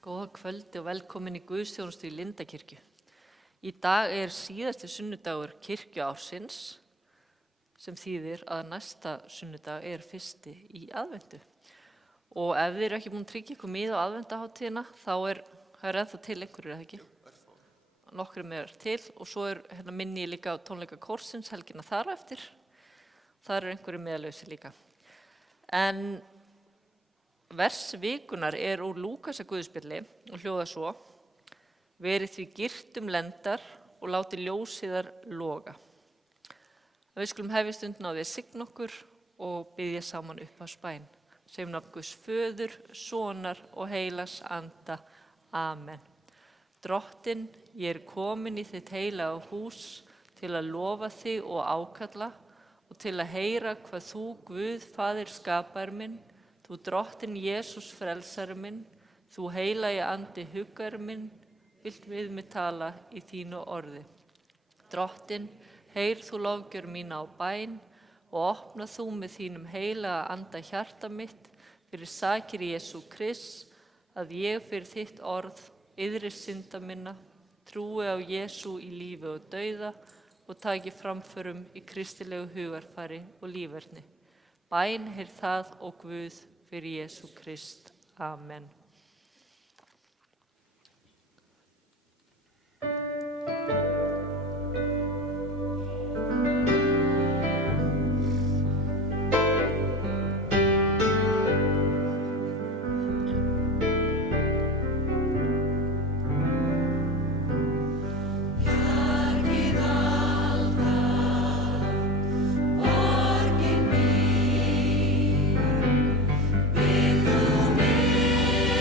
Góða kvöldi og velkomin í Guðsþjónustu í Lindakirkju. Í dag síðasti sunnudagur kirkjuársins sem þýðir að næsta sunnudag fyrsti í aðventu. Og ef þið eru ekki búin að tryggja ykkur miða á aðventaháttíðina þá er ennþá til einhverjir, eða ekki? Nokkrir með til og svo minni ég líka á tónleika kórsins helgina þar á eftir. Þar einhverjir meðlausir líka. En vers vikunar úr Lúkasar guðspjalli og hljóðar svo: Verið því girt lendar og láti ljósiðar loga. Við skulum hefja stundina á því að signa okkur og biðja saman upp á spæn. Segjum nafn Guðs Föður, Sonar og Heilags Anda. Amen. Drottinn, ég komin í þitt heilaga hús til að lofa þig og ákalla og til að heyra hvað þú, Guð, Faðir skapar minn, þú drottinn Jesús frelsari minn, þú heilagi andi huggar minn, vilt við mig tala í þínu orði. Drottinn, heyr þú lofgjör mína á bæn og opna þú með þínum heilaga anda hjarta mitt fyrir sakir Jesú Krist, að ég fyrir þitt orð iðri synda minna, trúi á Jesú í lífi og dauða og taki framförum í kristilegu hugarfari og líferni. Bæn heyr það og Guð fyrir Jesú Krist. Amen. Við þú mig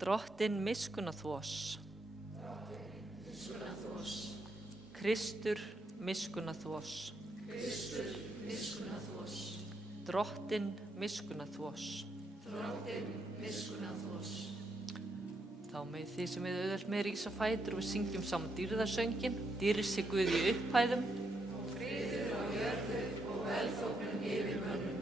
Drottinn miskunnaþvos. Kristur miskunnaþvos. Drottinn miskunnaþvos. Þá með því sem við auðvelt með rísa fætur og við syngjum saman dýrðarsöngin, dýrð sé Guð í upphæðum. Og friður á jörðu og velþóknun yfir mönnum.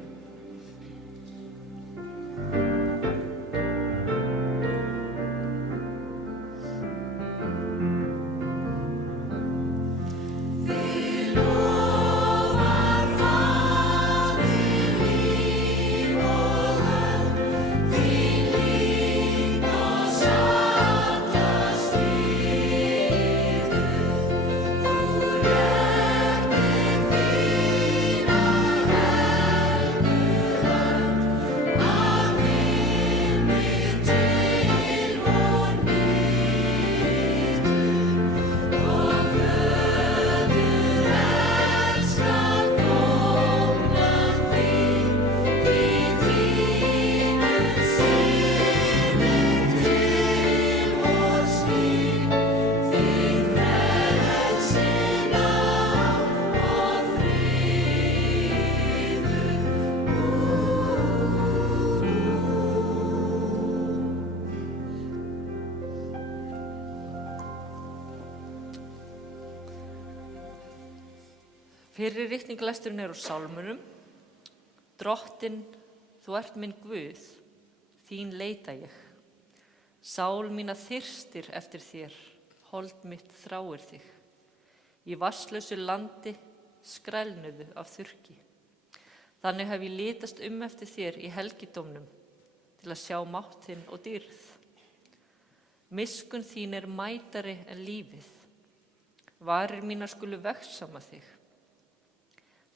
Fyrri ritningalesturinn er úr Sálmunum. Drottinn, þú ert minn Guð, þín leita ég. Sál mína þyrstir eftir þér, hold mitt þráir þig. Í vatnslausu landi skrælnuðu af þurrki. Þannig hef ég litast eftir þér í helgidómnum til að sjá mátt þinn og dýrð. Miskunn þín er mætari en lífið. Varir mínar skulu vegsama þig.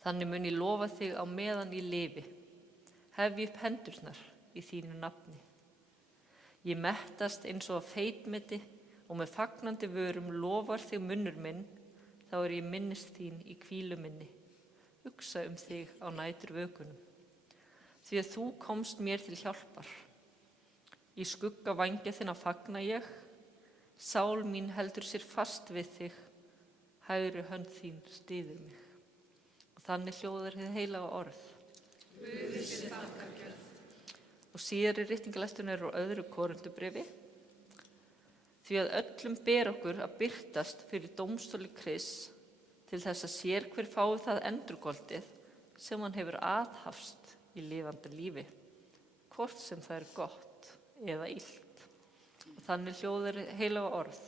Þannig mun ég lofa þig á meðan ég lifi. Hefji upp hendurnar í þínu nafni. Ég mettast eins og að feitmeti og með fagnandi vörum lofar þig munnur minn, þá er ég minnist þín í hvílu minni. Hugsa þig á næturvökunum. Því að þú komst mér til hjálpar. Í skugga vængja þinna fagna ég. Sál mín heldur sér fast við þig. Hægri hönd þín styður mig. Þannig hljóðar hið heilaga orð. Guði sé þakkargjörð. Og síðari ritningalesturinn er úr öðru Korintubréfi. Því að öllum ber okkur að birtast fyrir dómstóli Krists til þess að sér hver fái það endurgoldið sem hann hefur aðhafst í lifandi lífi, hvort sem það er gott eða illt. Og þannig hljóðar hið heilaga orð.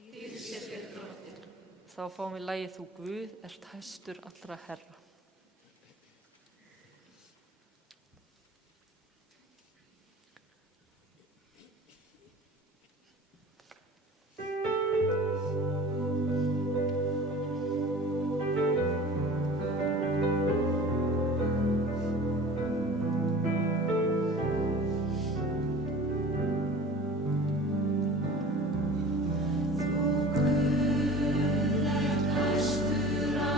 Dýrð sé þér Drottinn. Þá fáum við lagið Þú Guð ert hæstur allra herra. Þú Guð ert hæstur allra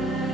herra.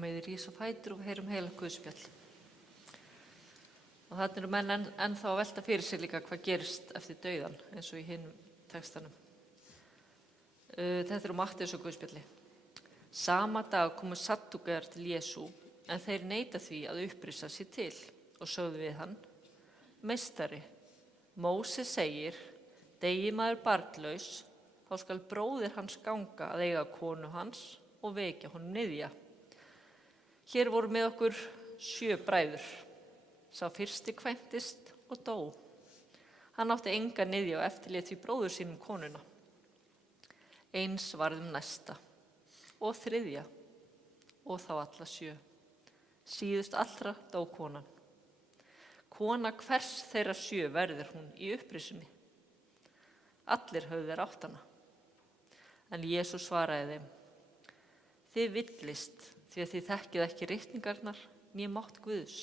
megið þið rísa á fætur og heyrum heilagt guðspjall. Og þarna eru menn ennþá að velta fyrir sig líka hvað gerist eftir dauðan, eins og í hinum textanum. Þetta eru Matteus og guðspjalli. Sama dag komu saddúkæjar til Jesú, en þeir neita því að upprisa sig til og sögðu við hann: Meistari, Móses segir, deyi maður barnlaus, þá skal bróðir hans ganga að eiga konu hans og vekja honum niðja. Hér voru með okkur 7 bræður. Sá fyrsti kvæntist og dó. Hann átti enga niðja og eftirlét því bróður sínum konuna. Eins varð næsta og þriðja og þá alla 7. Síðust allra dó konan. Kona hvers þeirra 7 verður hún í upprisunni? Allir höfðu þeir átt hana. En Jesús svaraði þeim: Þið villist því að þið þekkið ekki ritningarnar né mátt Guðs.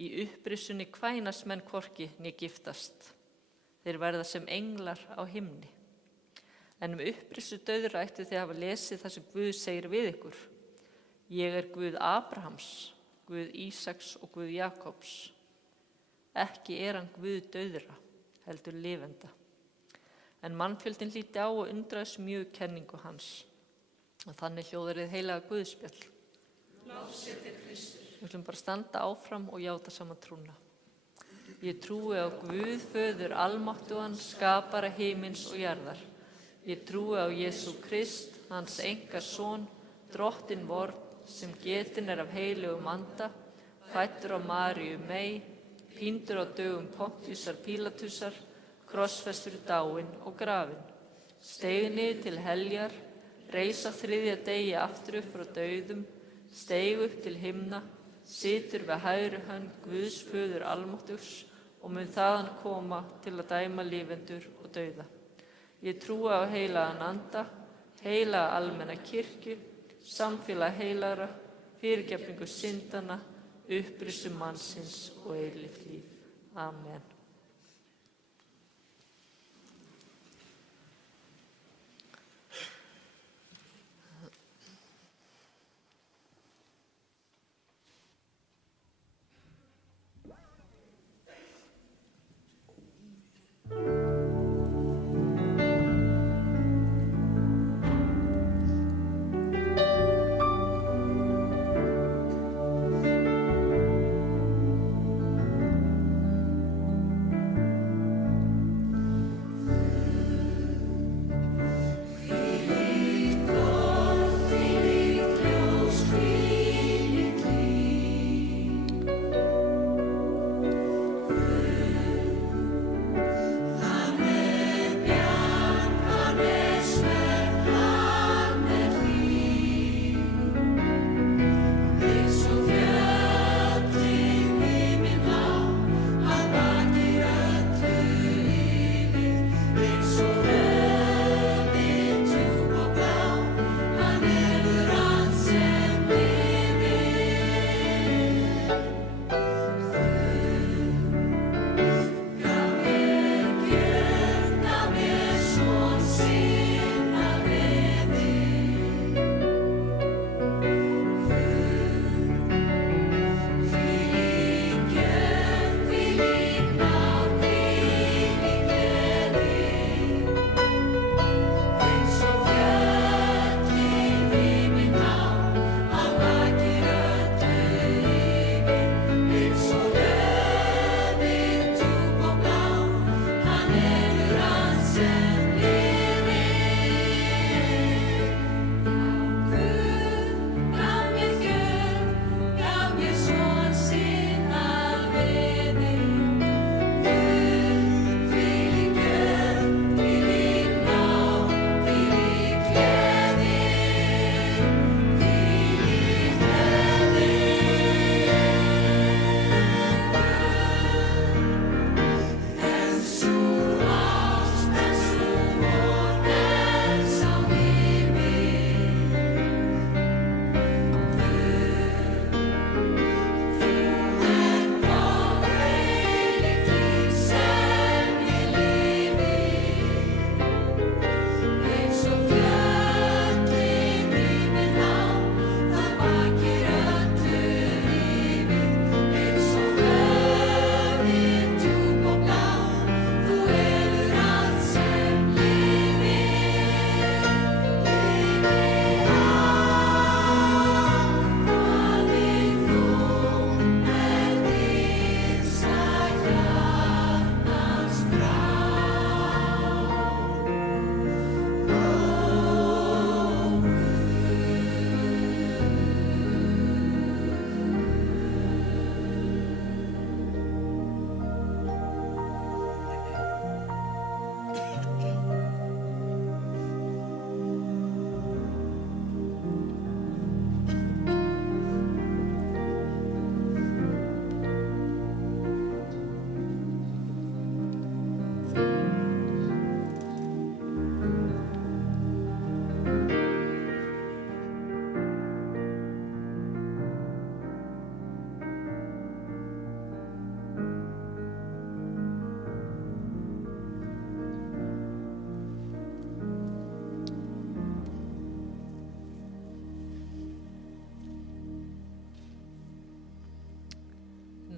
Í upprisunni kvænast menn hvorki né giftast. Þeir verða sem englar á himni. En upprisu dauðra ættu þið hafa lesið það sem Guð segir við ykkur: Ég er Guð Abrahams, Guð Ísaks og Guð Jakobs. Ekki er hann Guð dauðra, heldur lifenda. En mannfjöldinn hlýddi á og undraðist mjög kenningu hans. Og þannig hljóðar hið heilaga guðspjall. Lof sé þér Kristur. Við ætlum bara að standa áfram og játa saman trúna. Ég trúi á Guð föður almáttugan, skapara himins og jarðar. Ég trúi á Jesú Krist, hans enga son, drottinn vorn, sem getinn er af heilugum anda, fæddur á Maríu mey, píndur á dögum Pontíusar Pílatusar, krossfestur dáinn og grafinn, steig niður til heljar, reis á 3. degi aftur upp frá dauðum, steig upp til himna, situr við hægri hönd Guðs föður almáttugs og mun þaðan koma til að dæma lifendur og dauða. Ég trúi á heilagan anda, heilaga almenna kirkju, samfélag heilagra, fyrirgefningu syndanna, upprisu mannsins og eilíft líf. Amen.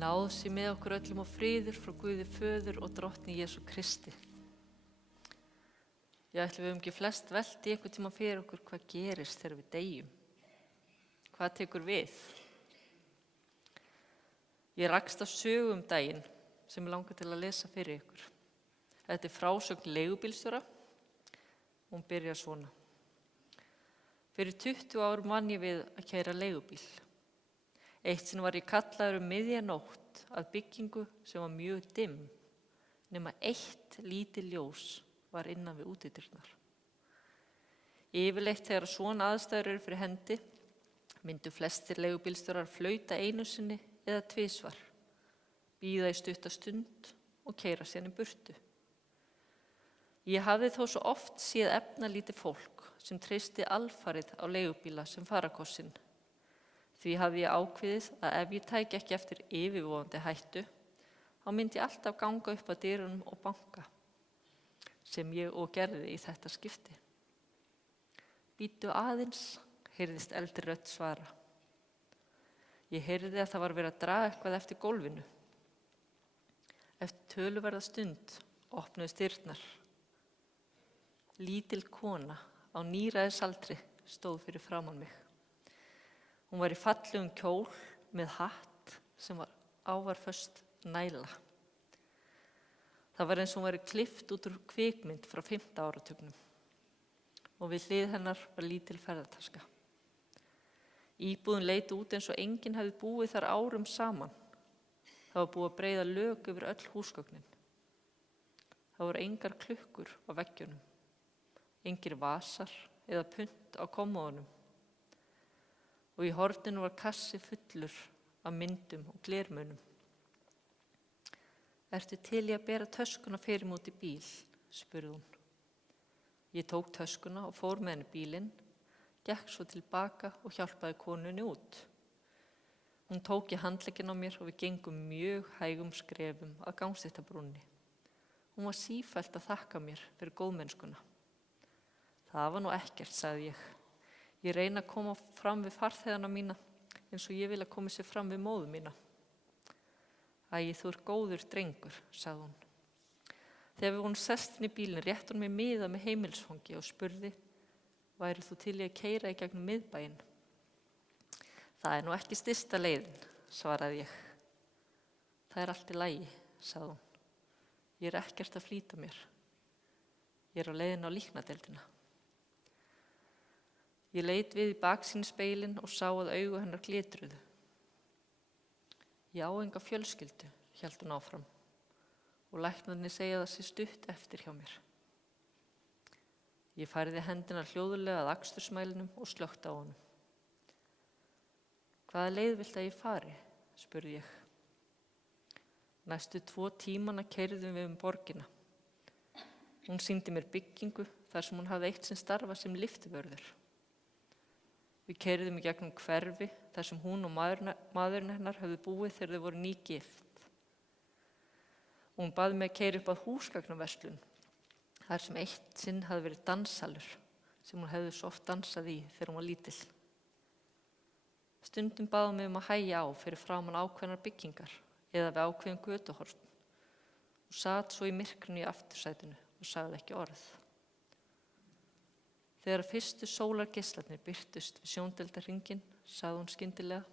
Náð sé með okkur öllum og friður frá Guði Föður og Drottni Jesú Kristi. Ég ætla við höfum ekki flest velt í einhvern tíma fyrir okkur hvað gerist þegar við deyjum. Hvað tekur við? Ég rakst á sögu daginn sem ég langar til að lesa fyrir ykkur. Þetta er frásögn leigubílstjóra. Hún byrjar svona. Fyrir 20 árum vann ég við að keyra leigubíl. Eitt sinn var ég kallaður miðja nótt að byggingu sem var mjög dimm, nema eitt lítið ljós var innan við útidyrnar. Yfirleitt þegar svona aðstæður eru fyrir hendi, myndu flestir leigubílstjórar flauta einu sinni eða tvisvar, bíða í stutta stund og keyra síðan í burtu. Ég hafði þó svo oft séð efnalítið fólk sem treysti alfarið á leigubíla sem farakostinn. Því hafði ég ákveðið að ef ég tæki ekki eftir yfirvofandi hættu, þá myndi ég alltaf ganga upp að dyrunum og banka, sem ég og gerði í þetta skipti. Bíddu aðeins, heyrðist eldri rödd svara. Ég heyrði að það var verið að draga eitthvað eftir gólfinu. Eftir töluverða stund opnuðust dyrnar. Lítil kona á níræðisaldri stóð fyrir framan mig. Hún var í fallegum kjól með hatt sem var ávarföst næla. Það var eins og hún væri klippt út úr kvikmynd frá 5. áratugnum og við hlið hennar var lítil ferðataska. Íbúðin leit út eins og enginn hefði búið þar árum saman. Það var búið að breiða lög yfir öll húsgögnin. Það voru engar klukkur á veggjunum, engir vasar eða punt á kommóðunum. Og í horninu var kassi fullur af myndum og glermunum. Ertu til í að bera töskuna fyrir mig út í bíl? Spurði hún. Ég tók töskuna og fór með henni bílinn, gekk svo tilbaka og hjálpaði konunni út. Hún tók í handlegginn á mér og við gengum mjög hægum skrefum að gangstéttabrúnni. Hún var sífellt að þakka mér fyrir góðmennskuna. Það var nú ekkert, sagði ég. Ég reyni að koma fram við farþegana mína eins og ég vil að koma sér fram við móður mína. Æ, þú ert góður drengur, sagði hún. Þegar við vorum sest inn í bílinn rétti hún mér miða með heimilisfangi og spurði, væri þú til í að keyra í gegnum miðbæinn? Það er nú ekki stysta leiðin, svaraði ég. Það er allt í lagi, sagði hún. Ég er ekkert að flýta mér. Ég er á leiðin á líknadeildina. Ég leit við í baksýnisspegilinn og sá að augu hennar glitruðu. Ég á enga fjölskyldu, hélt hún áfram, og læknarnir segja það sé stutt eftir hjá mér. Ég færði hendina hljóðulega að akstursmælinum og slökkti á honum. Hvaða leið viltu að ég fari? Spurði ég. Næstu 2 tímana keyrðum við borgina. Hún sýndi mér byggingu þar sem hún hafði eitt sinn starfað sem lyftivörður. Við keyrðum í gegnum hverfi þar sem hún og maðurinn hennar höfðu búið þegar þau voru nýgift. Hún bað mig að keyra upp að húsgagnaverslun, þar sem eitt sinn hafði verið danssalur sem hún hefði svo oft dansað í þegar hún var lítil. Stundum bað hún mig að hægja á fyrir framan ákveðnar byggingar eða við ákveðin götuhorn og sat svo í myrkrinu í aftursætinu og sagði ekki orð. Þegar fyrstu sólargeislarnir birtust við sjóndeildarhringinn, sagði hún skyndilega,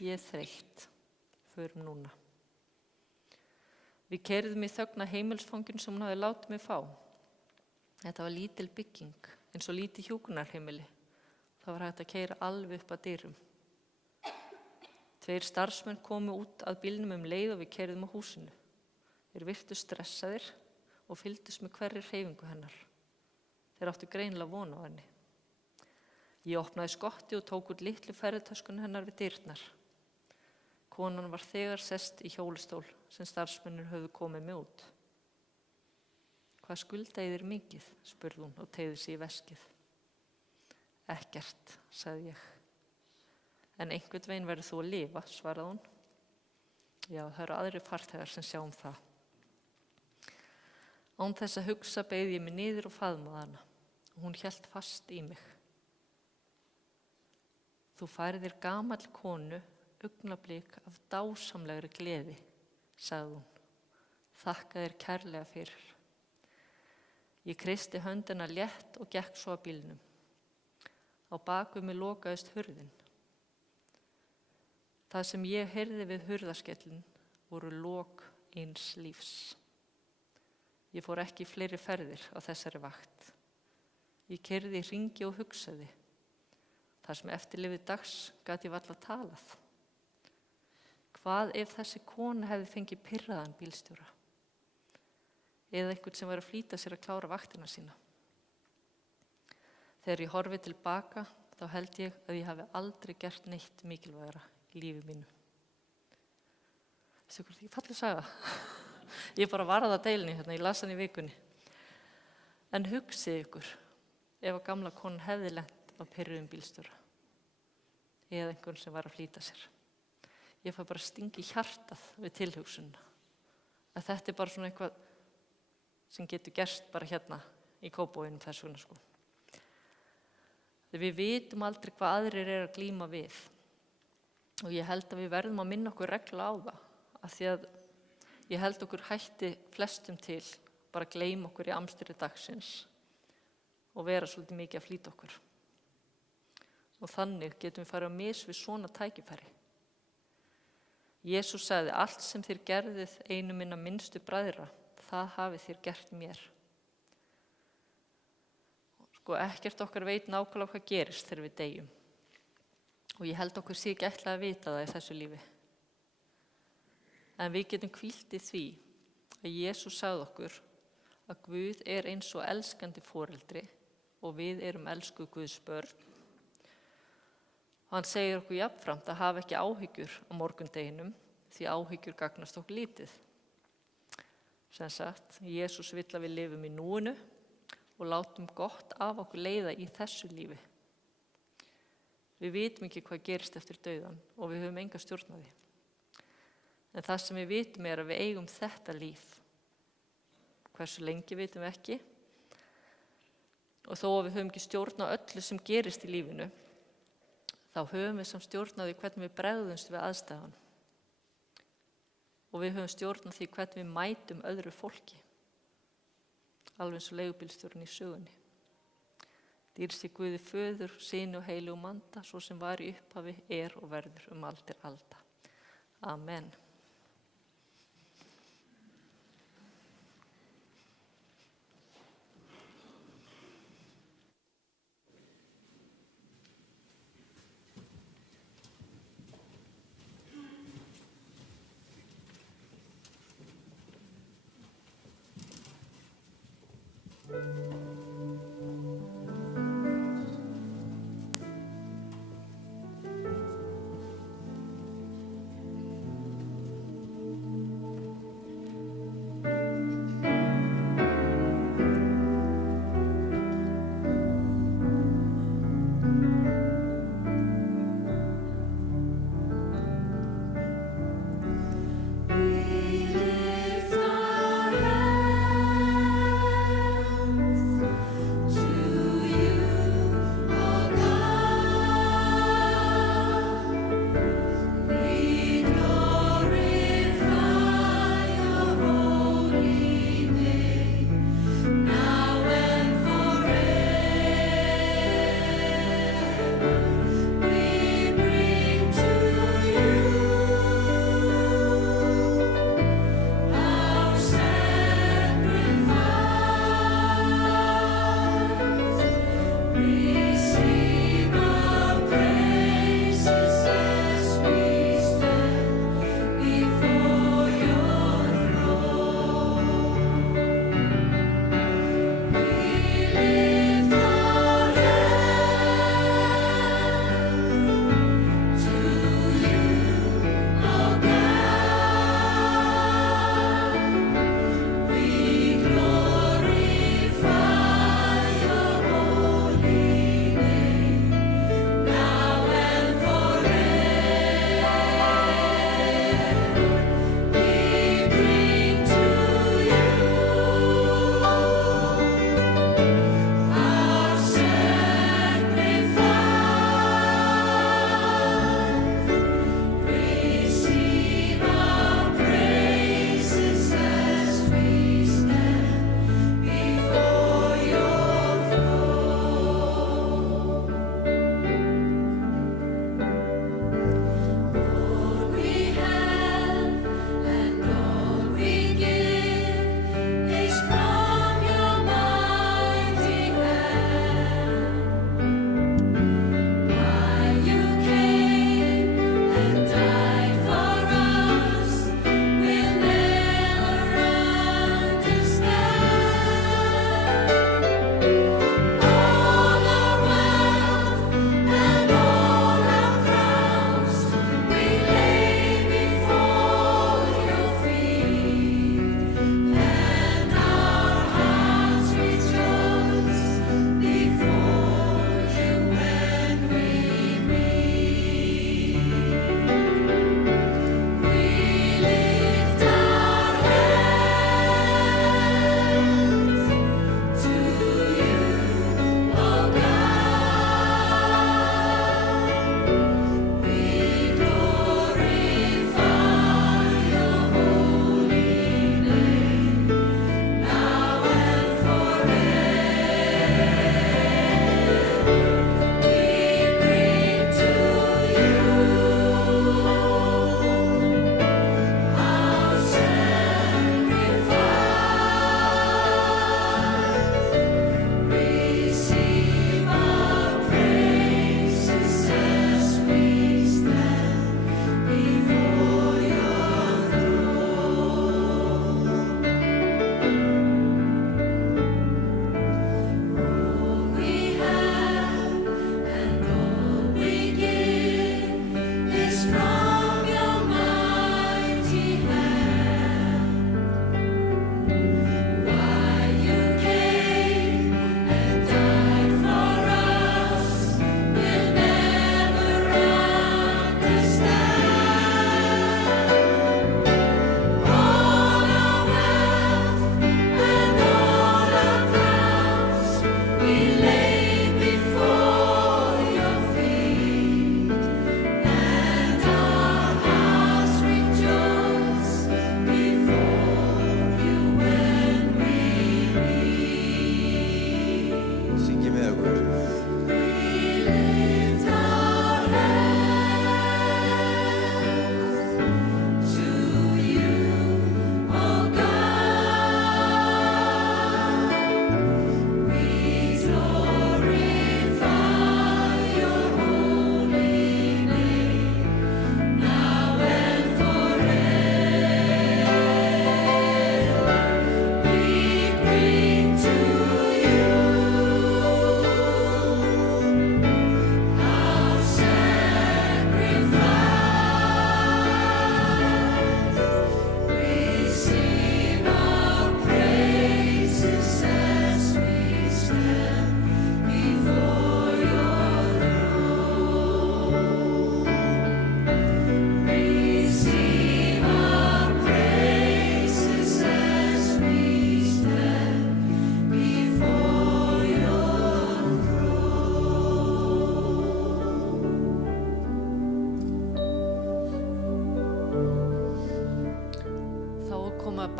ég er þreytt, förum núna. Við keyrðum í þögn að heimilisfanginu sem hún hafði látið mig fá. Þetta var lítil bygging, eins og lítið hjúkrunarheimili. Það var hægt að keyra alveg upp að dyrum. 2 starfsmenn komu út að bílnum leið og við keyrðum á húsinu. Þeir virtust stressaðir og fylgdust með hverri hreyfingu hennar. Þeir áttu greinilega von á henni. Ég opnaði skotti og tók út litlu ferðutöskuna hennar við dyrnar. Konan var þegar sest í hjólastól sem starfsmennir höfðu komið með út. Hvað skuldaði þér mikið? Spurði hún og teygði sig í veskið. Ekkert, sagði ég. En einhvern veginn verður þú að lifa, svaraði hún. Já, það eru aðrir farþegar sem sjá það. Án þess að hugsa beið ég mig niður og faðmaði hana. Hún hélt fast í mig. Þú færið þér gamall konu augnablik af dásamlegri gleði, sagði hún. Þakka þér kærlega fyrir. Ég kreisti höndina létt og gekk svo að bílnum. Á baku mig lokaðist hurðin. Það sem ég heyrði við hurðaskellin voru lok eins lífs. Ég fór ekki í fleiri ferðir á þessari vakt. Ég keyrði í hringi og hugsaði. Þar sem eftir lifði dags gat ég varla talað. Hvað ef þessi kona hefði fengið pirraðan bílstjóra? Eða einhvern sem var að flýta sér að klára vaktina sína? Þegar ég horfi tilbaka, þá held ég að ég hafi aldrei gert neitt mikilvægara í lífi mínu. Þessu hvort ekki falleg saga. Ég bara var að deilni hérna, ég las hann í vikunni. En hugsið ykkur, ef að gamla konan hefði lent á pirruðum bílstjóra eða einhvern sem var að flýta sér. Ég fæ bara stingi hjartað við tilhugsunna. Að þetta bara svona eitthvað sem getur gerst bara hérna í Kópavoginum þess vegna sko. Þegar við vitum aldrei hvað aðrir að glíma við. Og ég held að við verðum að minna okkur regla á það. Af því að ég held okkur hætti flestum til bara að gleyma okkur í amstri dagsins og vera svolítið mikið að flýta okkur. Og þannig getum við farið á mis við svona tækifæri. Jesús sagði, allt sem þér gerðið einu minna minnstu bræðra, það hafið þér gert mér. Sko, ekkert okkar veit nákvæmlega hvað gerist þegar við deyjum. Og ég held okkur sé ekki ætla að vita það í þessu lífi. En við getum hvílt í því að Jesús sagði okkur að Guð er eins og elskandi foreldri og við erum elskuð Guðs börn. Og hann segir okkur jafnframt að hafa ekki áhyggjur á morgundeginum því áhyggjur gagnast okkur lítið. Sem sagt, Jesús vill að við lifum í núinu og látum gott af okkur leiða í þessu lífi. Við vitum ekki hvað gerist eftir dauðan og við höfum enga stjórn á því. En það sem við vitum er að við eigum þetta líf. Hversu lengi vitum við ekki. Og þó að við höfum ekki stjórn á öllu sem gerist í lífinu, þá höfum við samt stjórn á því hvernig við bregðumst við aðstæðan. Og við höfum stjórn á því hvernig við mætum öðru fólki. Alveg eins og leigubílstjórinn í sögunni. Dýrst í Guði Föður, Syni og Heilugum Anda, svo sem var í upphafi, er og verður aldir alda. Amen. We lift our hands.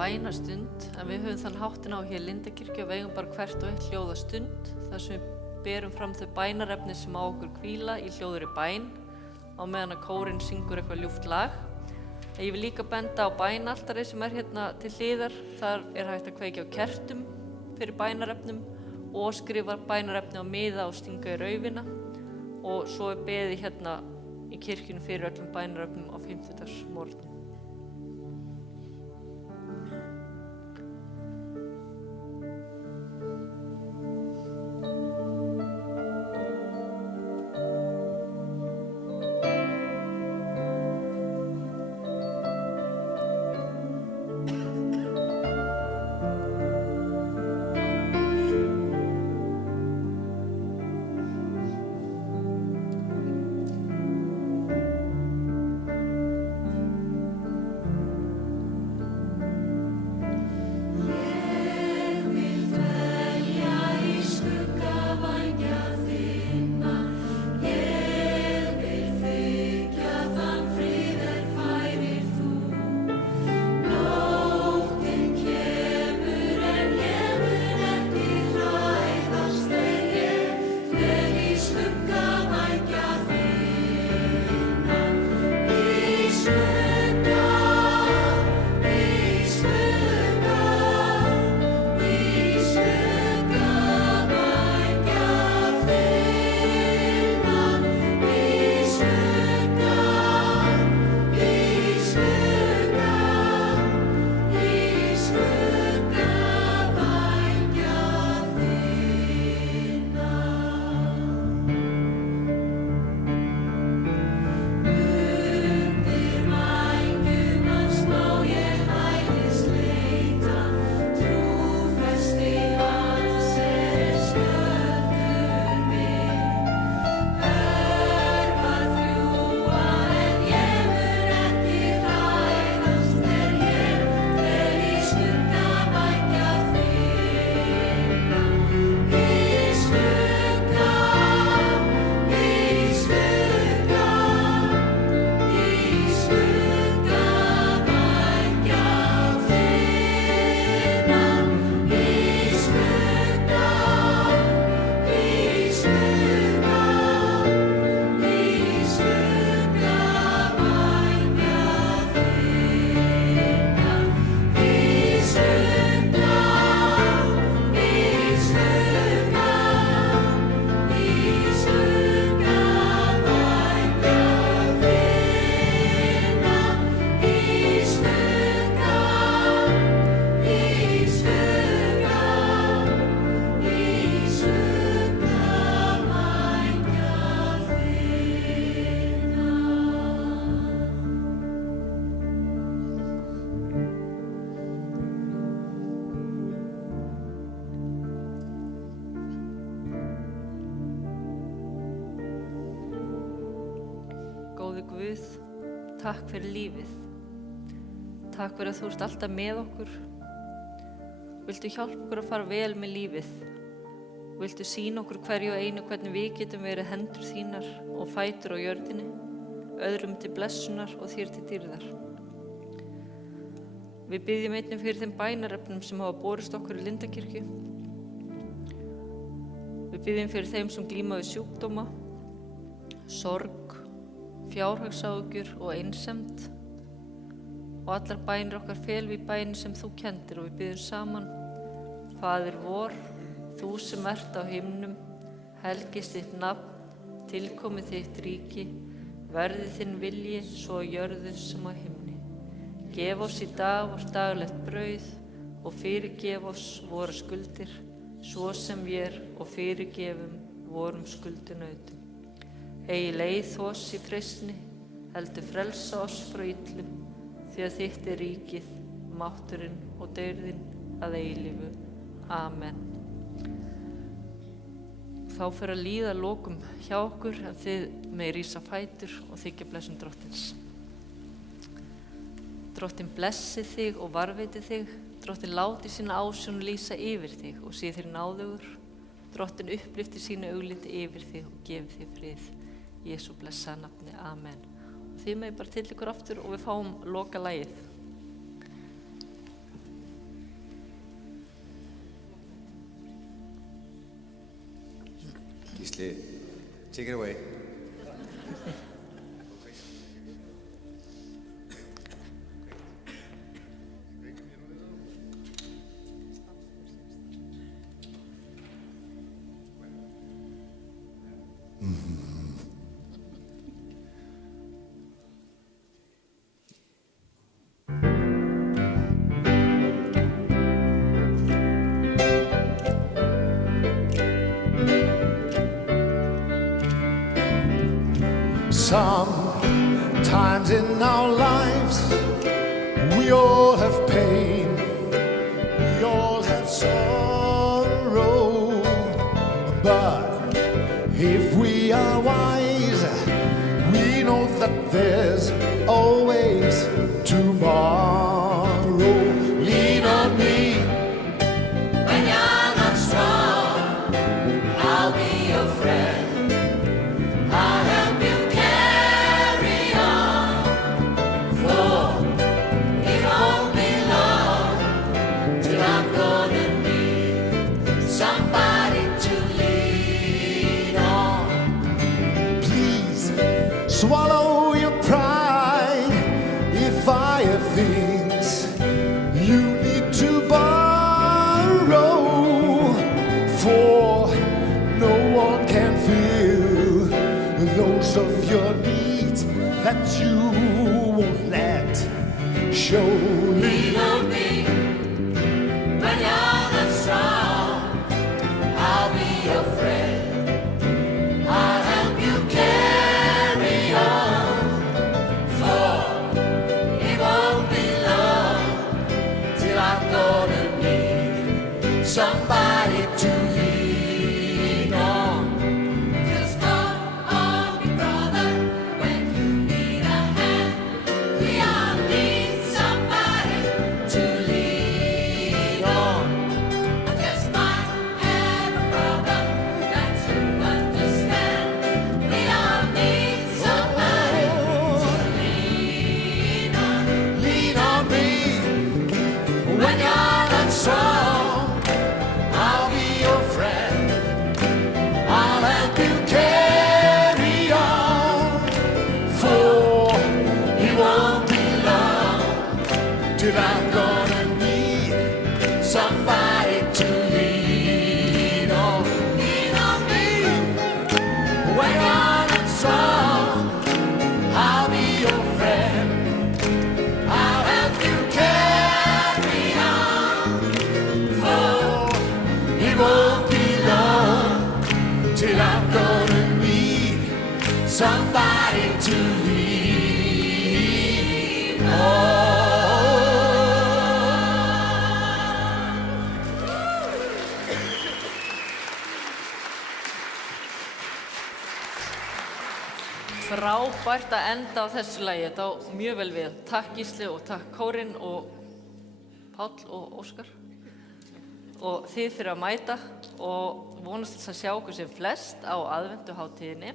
bænastund, en við höfum þann háttin á hér Lindakirkju að við eigum bara hvert og eitt hljóðastund þar sem við berum fram þau bænarefni sem á okkur hvíla í hljóðri bæn á meðan að kórinn syngur eitthvað ljúft lag. Ég vil líka benda á bænaltari sem hérna til hliðar. Þar hægt að kveikja á kertum fyrir bænarefnum og skrifa bænarefni á miða og stinga í raufina. Og svo beðið hérna í kirkjunni fyrir öllum bænarefnum á 50-dagsmorgni. Góði Guð, takk fyrir lífið. Takk fyrir að þú ert alltaf með okkur. Viltu hjálpa okkur að fara vel með lífið? Viltu sýna okkur hverju og einu hvernig við getum verið hendur þínar og fætur á jörðinni, öðrum til blessunar og þér til dýrðar. Við biðjum einnig fyrir þeim bænarefnum sem hafa borist okkur í Lindakirkju. Við biðjum fyrir þeim sem glíma við sjúkdóma, sorg, fjárhagsáhyggjur og einsemd, og allar bænir okkar fel við bænin sem þú kenndir, og við biðjum saman: Faðir vor, þú sem ert á himnum, helgist þitt nafn, tilkomi þitt ríki, verði þinn vilji svo á jörðu sem á himni. Gef oss í dag vort daglegt brauð og fyrirgef oss vorar skuldir, svo sem vér og fyrirgefum vorum skuldunautum. Eigi leið oss í freistni, heldur frelsa oss frá illum, því að þitt er ríkið, mátturinn og dauðinn að eilífu. Amen. Þá fer að líða að lokum hjá okkur, en þið með rísa fætur og þiggja blessun Drottins. Drottin blessi þig og varveiti þig. Drottin láti sína ásjón lýsa yfir þig og sé þér náðugur. Drottin upplifti sínu augliti yfir þig og gefi þig frið. Í Jesú blessaða nafni. Amen. Og þið með bara til ykkur aftur og við fáum loka lagið. Gísli, take it away. Sometimes in our lives we all have pain, we all have sorrow, but if we are wise, we know that there's always tomorrow. Lean on me when you're not strong, I'll be your friend. I'll help you carry on, for it won't be long till I'm gonna need somebody to lean on. Please swallow your pride if I have things you need to borrow, for no one can fill those of your needs that you won't let show. Lean on me when you're not strong, I'll be your friend. I'll help you carry on, for it won't be long till I'm gonna need somebody to lean on. Just call on me, brother, when you need a hand. We all need somebody to lean on. I just might have a problem that you understand. We all need somebody to lean on. Lean on me when you're not strong, I'll be your friend. I'll help you carry on, for it won't be long till I'm gonna need somebody to lean on. Lean on me when you're not strong, I'll be your friend. I'll help you carry on, for it won't be long till I'm gonna need somebody to lean on. Frábært að enda á þessu lagi, þetta á mjög vel við. Takk Gísli og takk kórinn og Páll og Óskar. Og þið fyrir að mæta og vonast til að sjá okkur sem flest á aðventuhátíðinni.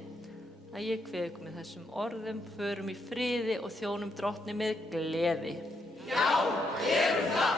Að ég kveð ykkur með þessum orðum, förum í friði og þjónum drottni með gleði. Já, gerum það.